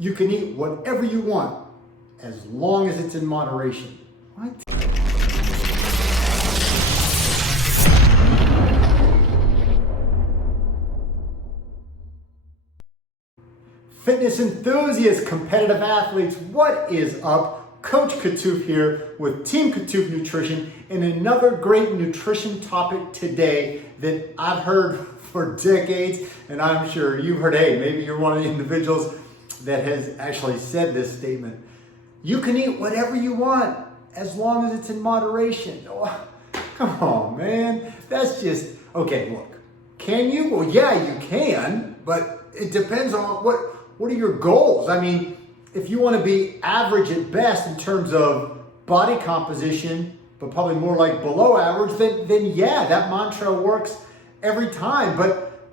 You can eat whatever you want as long as it's in moderation. What? Fitness enthusiasts, competitive athletes, what is up? Coach Kattouf here with TeamKattouf Nutrition and another great nutrition topic today that I've heard for decades, and I'm sure you've heard, hey, maybe you're one of the individuals that has actually said this statement. You can eat whatever you want as long as it's in moderation. Oh, come on, man. That's just, okay, look, can you? Well, yeah, you can, but it depends on what are your goals? I mean, if you want to be average at best in terms of body composition, but probably more like below average, then yeah, that mantra works every time. But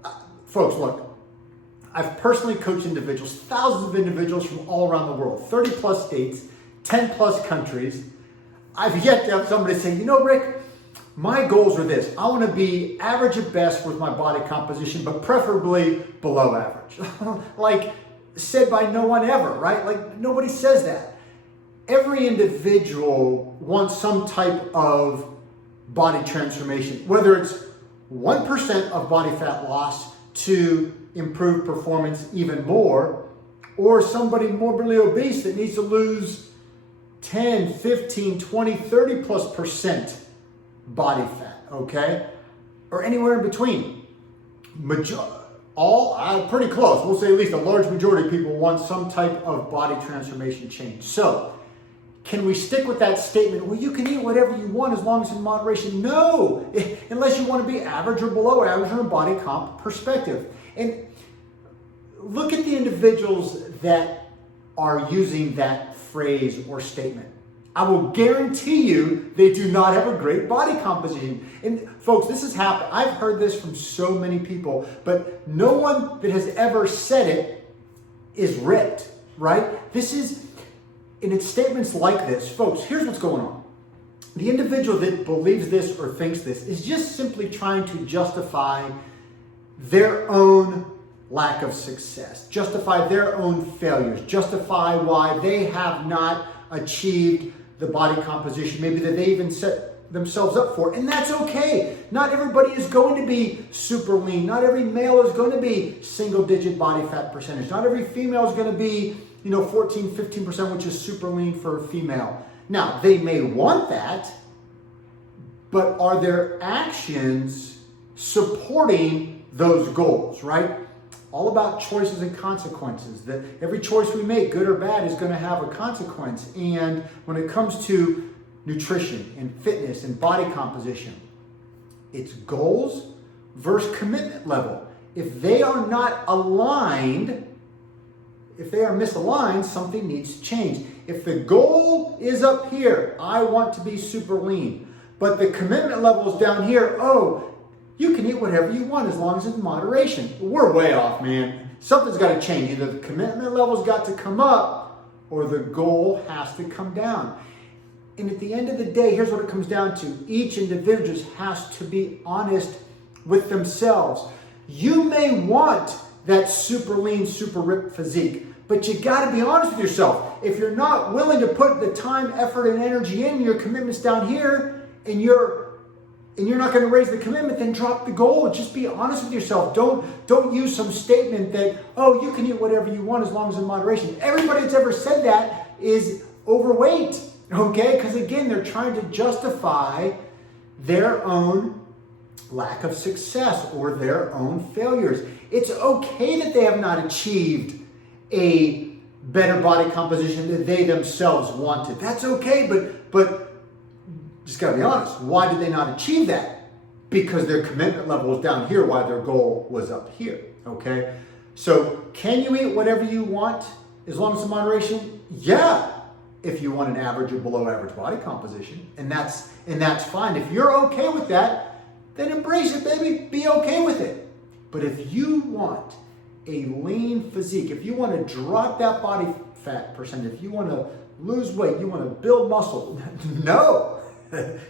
folks, look, I've personally coached individuals, thousands of individuals from all around the world, 30 plus states, 10 plus countries. I've yet to have somebody say, you know, Rick, my goals are this. I want to be average at best with my body composition, but preferably below average. Like, said by no one ever, right? Like, nobody says that. Every individual wants some type of body transformation, whether it's 1% of body fat loss to improve performance even more, or somebody morbidly obese that needs to lose 10, 15, 20, 30 plus percent body fat, okay? Or anywhere in between. Pretty close. We'll say at least a large majority of people want some type of body transformation change. So, can we stick with that statement? Well, you can eat whatever you want as long as in moderation. No, unless you want to be average or below average from a body comp perspective. And look at the individuals that are using that phrase or statement. I will guarantee you they do not have a great body composition. And folks, this has happened. I've heard this from so many people, but no one that has ever said it is ripped, right? And it's statements like this. Folks, here's what's going on. The individual that believes this or thinks this is just simply trying to justify their own lack of success, justify their own failures, justify why they have not achieved the body composition maybe that they even set themselves up for. And that's okay. Not everybody is going to be super lean. Not every male is going to be single digit body fat percentage. Not every female is going to be, 14, 15%, which is super lean for a female. Now, they may want that, but are their actions supporting those goals, right? All about choices and consequences. That every choice we make, good or bad, is going to have a consequence. And when it comes to nutrition and fitness and body composition, it's goals versus commitment level. If they are not aligned, if they are misaligned, something needs to change. If the goal is up here, I want to be super lean, but the commitment level is down here, you can eat whatever you want as long as it's in moderation. We're way off, man. Something's got to change. Either the commitment level's got to come up or the goal has to come down. And at the end of the day, here's what it comes down to. Each individual has to be honest with themselves. You may want that super lean, super ripped physique, but you got to be honest with yourself. If you're not willing to put the time, effort, and energy in, your commitment's down here, and you're not going to raise the commitment, then drop the goal. Just be honest with yourself. Don't use some statement that, you can eat whatever you want as long as in moderation. Everybody that's ever said that is overweight, okay? Because again, they're trying to justify their own lack of success or their own failures. It's okay that they have not achieved a better body composition that they themselves wanted. That's okay, but just got to be honest. Why did they not achieve that? Because their commitment level was down here while their goal was up here, okay? So can you eat whatever you want as long as it's in moderation? Yeah, if you want an average or below average body composition, and that's fine. If you're okay with that, then embrace it, baby. Be okay with it. But if you want a lean physique, if you want to drop that body fat percentage, if you want to lose weight, you want to build muscle, no.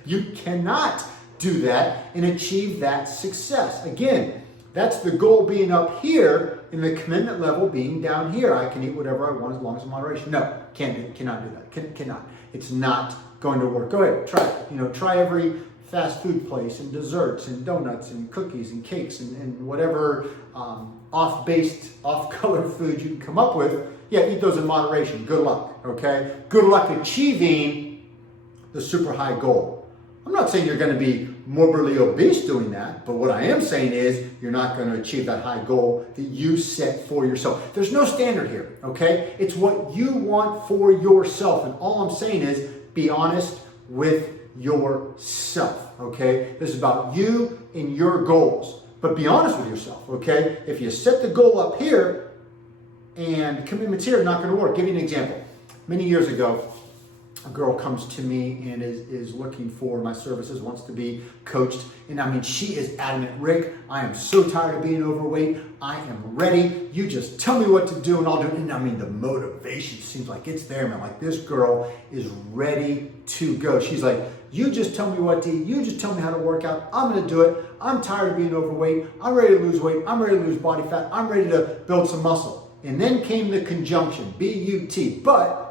You cannot do that and achieve that success. Again, That's the goal being up here and the commitment level being down here. I can eat whatever I want as long as in moderation. No, cannot do that. Cannot. It's not going to work. Go ahead, try it. Try every fast food place and desserts and donuts and cookies and cakes and whatever off-color food you can come up with. Yeah, eat those in moderation. Good luck, okay? Good luck achieving the super high goal. I'm not saying you're going to be morbidly obese doing that, but what I am saying is you're not going to achieve that high goal that you set for yourself. There's no standard here, okay? It's what you want for yourself, and all I'm saying is be honest with yourself, okay? This is about you and your goals, but be honest with yourself, okay? If you set the goal up here and commitments here, not going to work. Give you an example. Many years ago, a girl comes to me and is looking for my services, wants to be coached. And I mean, she is adamant, Rick, I am so tired of being overweight. I am ready. You just tell me what to do and I'll do it. And I mean, the motivation seems like it's there, man. Like this girl is ready to go. She's like, you just tell me what to eat. You just tell me how to work out. I'm going to do it. I'm tired of being overweight. I'm ready to lose weight. I'm ready to lose body fat. I'm ready to build some muscle. And then came the conjunction, B-U-T, but ...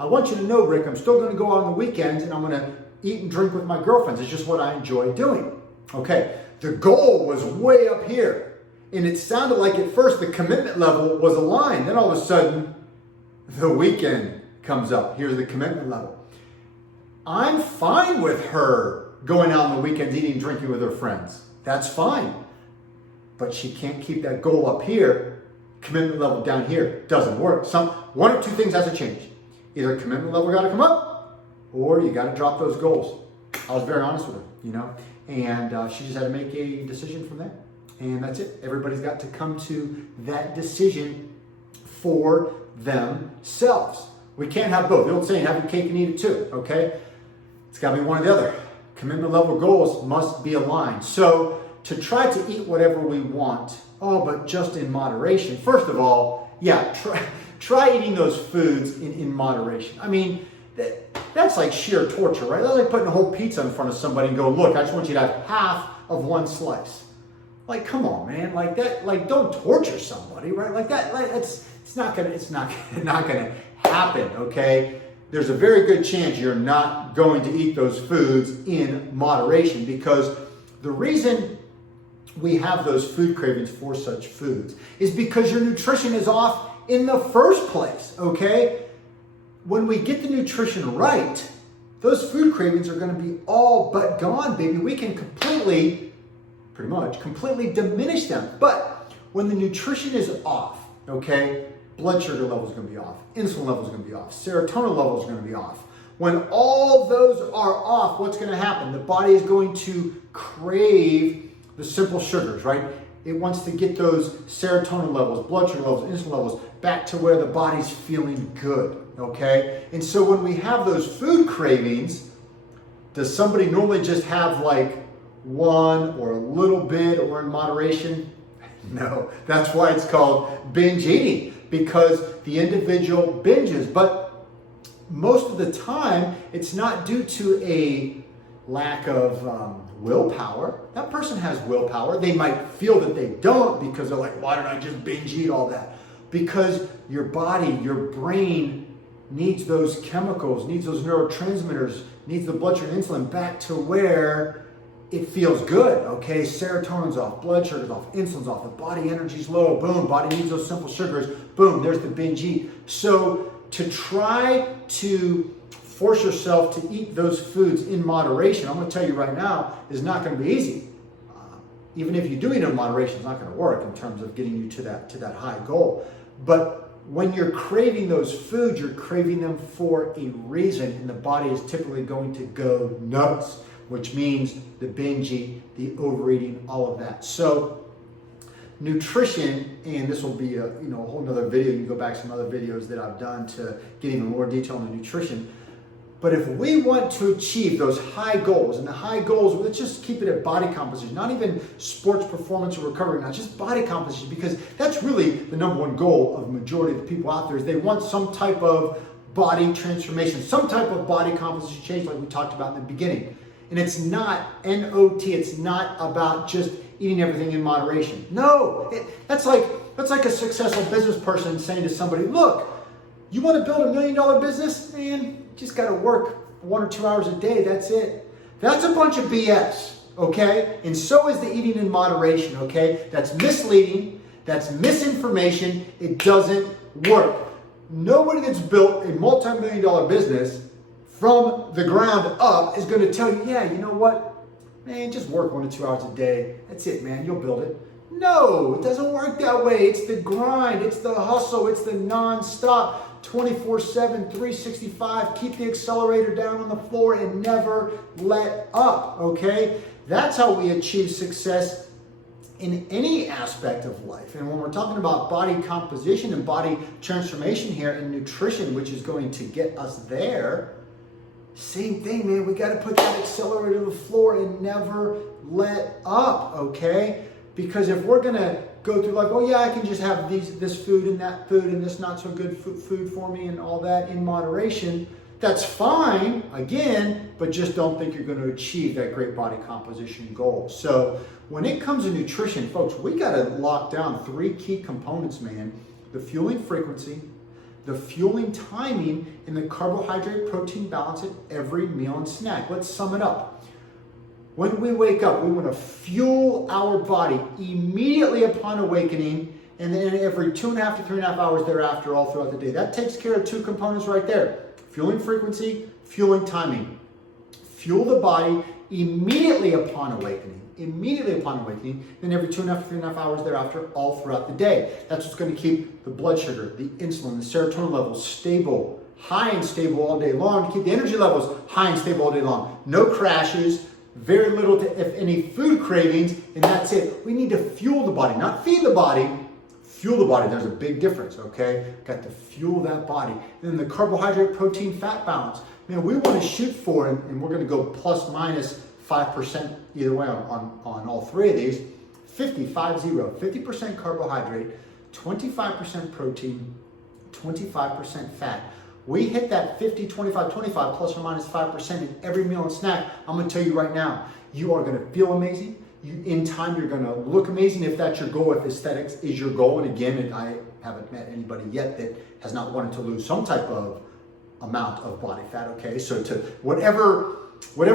I want you to know, Rick, I'm still going to go out on the weekends and I'm going to eat and drink with my girlfriends. It's just what I enjoy doing. Okay, the goal was way up here. And it sounded like at first the commitment level was aligned. Then all of a sudden, the weekend comes up. Here's the commitment level. I'm fine with her going out on the weekends, eating and drinking with her friends. That's fine. But she can't keep that goal up here. Commitment level down here doesn't work. One or two things has to change. Either commitment level got to come up, or you got to drop those goals. I was very honest with her, and she just had to make a decision from there. And that's it. Everybody's got to come to that decision for themselves. We can't have both. The old saying, have your cake and eat it too, okay? It's got to be one or the other. Commitment level goals must be aligned. So to try to eat whatever we want, but just in moderation. First of all, try eating those foods in moderation. I mean, that's like sheer torture, right? That's like putting a whole pizza in front of somebody and go, look, I just want you to have half of one slice. Like, come on, man. Like that, like don't torture somebody, right? Like that, it's not gonna happen, okay? There's a very good chance you're not going to eat those foods in moderation, because the reason we have those food cravings for such foods is because your nutrition is off in the first place, okay? When we get the nutrition right, those food cravings are going to be all but gone, baby. We can completely diminish them. But when the nutrition is off, okay, blood sugar level is going to be off, insulin level is going to be off, serotonin level is going to be off. When all those are off, what's going to happen? The body is going to crave the simple sugars, right? It wants to get those serotonin levels, blood sugar levels, insulin levels back to where the body's feeling good, okay? And so when we have those food cravings, does somebody normally just have like one or a little bit or in moderation? No, that's why it's called binge eating, because the individual binges. But most of the time, it's not due to a lack of willpower. That person has willpower. They might feel that they don't because they're like, why did I just binge eat all that? Because your body, your brain needs those chemicals, needs those neurotransmitters, needs the blood sugar and insulin back to where it feels good, okay? Serotonin's off, blood sugar's off, insulin's off, the body energy's low, boom, body needs those simple sugars, boom, there's the binge eat. So to try to force yourself to eat those foods in moderation, I'm going to tell you right now, is not going to be easy. Even if you do eat in moderation, it's not going to work in terms of getting you to that high goal. But when you're craving those foods, you're craving them for a reason, and the body is typically going to go nuts, which means the binge eat, the overeating, all of that. So nutrition, and this will be a whole nother video. You can go back to some other videos that I've done to get even more detail on the nutrition. But if we want to achieve those high goals, and the high goals, let's just keep it at body composition, not even sports performance or recovery, not just body composition, because that's really the number one goal of the majority of the people out there, is they want some type of body transformation, some type of body composition change like we talked about in the beginning. And it's not N-O-T, it's not about just eating everything in moderation. No, that's like a successful business person saying to somebody, look, you want to build $1 million business? Man, you just got to work 1 or 2 hours a day, that's it. That's a bunch of BS, okay? And so is the eating in moderation, okay? That's misleading, that's misinformation, it doesn't work. Nobody that's built a multi-million-dollar business from the ground up is going to tell you, yeah, you know what? Man, just work 1 to 2 hours a day. That's it, man. You'll build it. No, it doesn't work that way. It's the grind. It's the hustle. It's the non-stop 24/7, 365. Keep the accelerator down on the floor and never let up, okay? That's how we achieve success in any aspect of life. And when we're talking about body composition and body transformation here and nutrition, which is going to get us there, same thing, man. We got to put that accelerator to the floor and never let up, okay? Because if we're going to go through like, oh yeah, I can just have this food and that food and this not so good food for me and all that in moderation, that's fine, again, but just don't think you're going to achieve that great body composition goal. So when it comes to nutrition, folks, we got to lock down 3 key components, man. The fueling frequency, the fueling timing, and the carbohydrate protein balance at every meal and snack. Let's sum it up. When we wake up, we want to fuel our body immediately upon awakening, and then every 2.5 to 3.5 hours thereafter, all throughout the day. That takes care of 2 components right there. Fueling frequency, fueling timing. Fuel the body immediately upon awakening. Immediately upon awakening, then every 2.5 to 3.5 hours thereafter, all throughout the day. That's what's going to keep the blood sugar, the insulin, the serotonin levels stable, high and stable all day long, to keep the energy levels high and stable all day long. No crashes, very little to, if any, food cravings, and that's it. We need to fuel the body, not feed the body, fuel the body. There's a big difference, okay? Got to fuel that body. And then the carbohydrate, protein, fat balance. Man, we want to shoot for, and we're going to go plus minus 5% either way on all 3 of these, 50% carbohydrate, 25% protein, 25% fat. We hit that 50, 25, 25 plus or minus 5% in every meal and snack. I'm going to tell you right now, you are going to feel amazing. In time, you're going to look amazing if that's your goal, if aesthetics is your goal. And again, I haven't met anybody yet that has not wanted to lose some type of amount of body fat, okay? So to whatever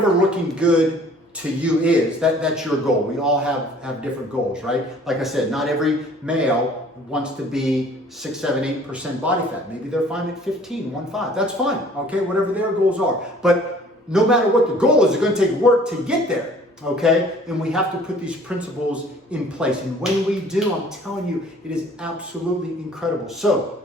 looking good to you is, that's your goal. We all have different goals, right? Like I said, not every male wants to be 6, 7, 8% body fat. Maybe they're fine at 15, 1.5. That's fine, okay? Whatever their goals are. But no matter what the goal is, it's going to take work to get there, okay? And we have to put these principles in place. And when we do, I'm telling you, it is absolutely incredible. So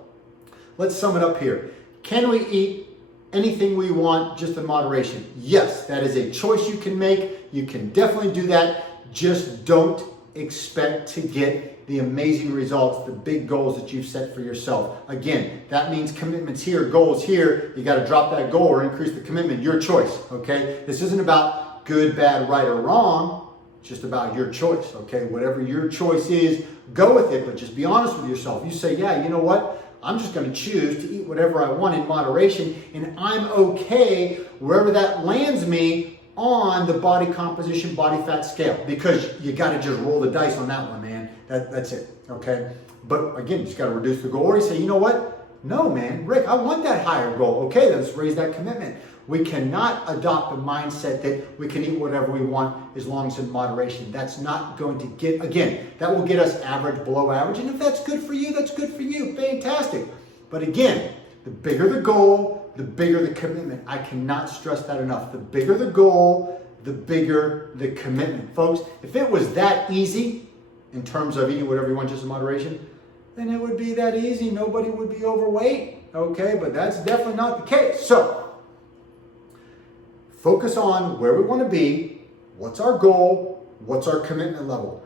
let's sum it up here. Can we eat anything we want just in moderation? Yes, that is a choice you can make. You can definitely do that. Just don't expect to get the amazing results, the big goals that you've set for yourself. Again, that means commitments here, goals here. You got to drop that goal or increase the commitment. Your choice, okay? This isn't about good, bad, right, or wrong. It's just about your choice, okay? Whatever your choice is, go with it, but just be honest with yourself. You say, yeah, you know what? I'm just going to choose to eat whatever I want in moderation, and I'm okay wherever that lands me on the body composition, body fat scale, because you got to just roll the dice on that one, man. That's it, okay? But again, you just got to reduce the goal, or you say, you know what? No, man, Rick, I want that higher goal. Okay, let's raise that commitment. We cannot adopt the mindset that we can eat whatever we want as long as in moderation. That's not going to get, again, that will get us average, below average. And if that's good for you, that's good for you. Fantastic. But again, the bigger the goal, the bigger the commitment. I cannot stress that enough. The bigger the goal, the bigger the commitment. Folks, if it was that easy in terms of eating whatever you want just in moderation, then it would be that easy. Nobody would be overweight. Okay, but that's definitely not the case. So, focus on where we want to be, what's our goal, what's our commitment level.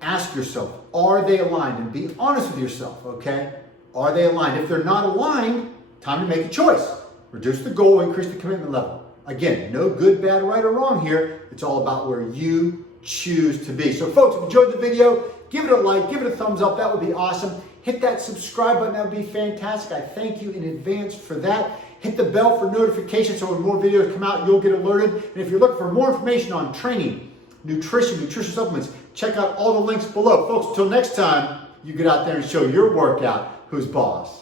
Ask yourself, are they aligned? And be honest with yourself, okay? Are they aligned? If they're not aligned, time to make a choice. Reduce the goal, increase the commitment level. Again, no good, bad, right, or wrong here. It's all about where you choose to be. So folks, if you enjoyed the video, give it a like, give it a thumbs up. That would be awesome. hit that subscribe button. That would be fantastic. I thank you in advance for that. Hit the bell for notifications so when more videos come out, you'll get alerted. And if you're looking for more information on training, nutrition supplements, check out all the links below. Folks, until next time, you get out there and show your workout who's boss.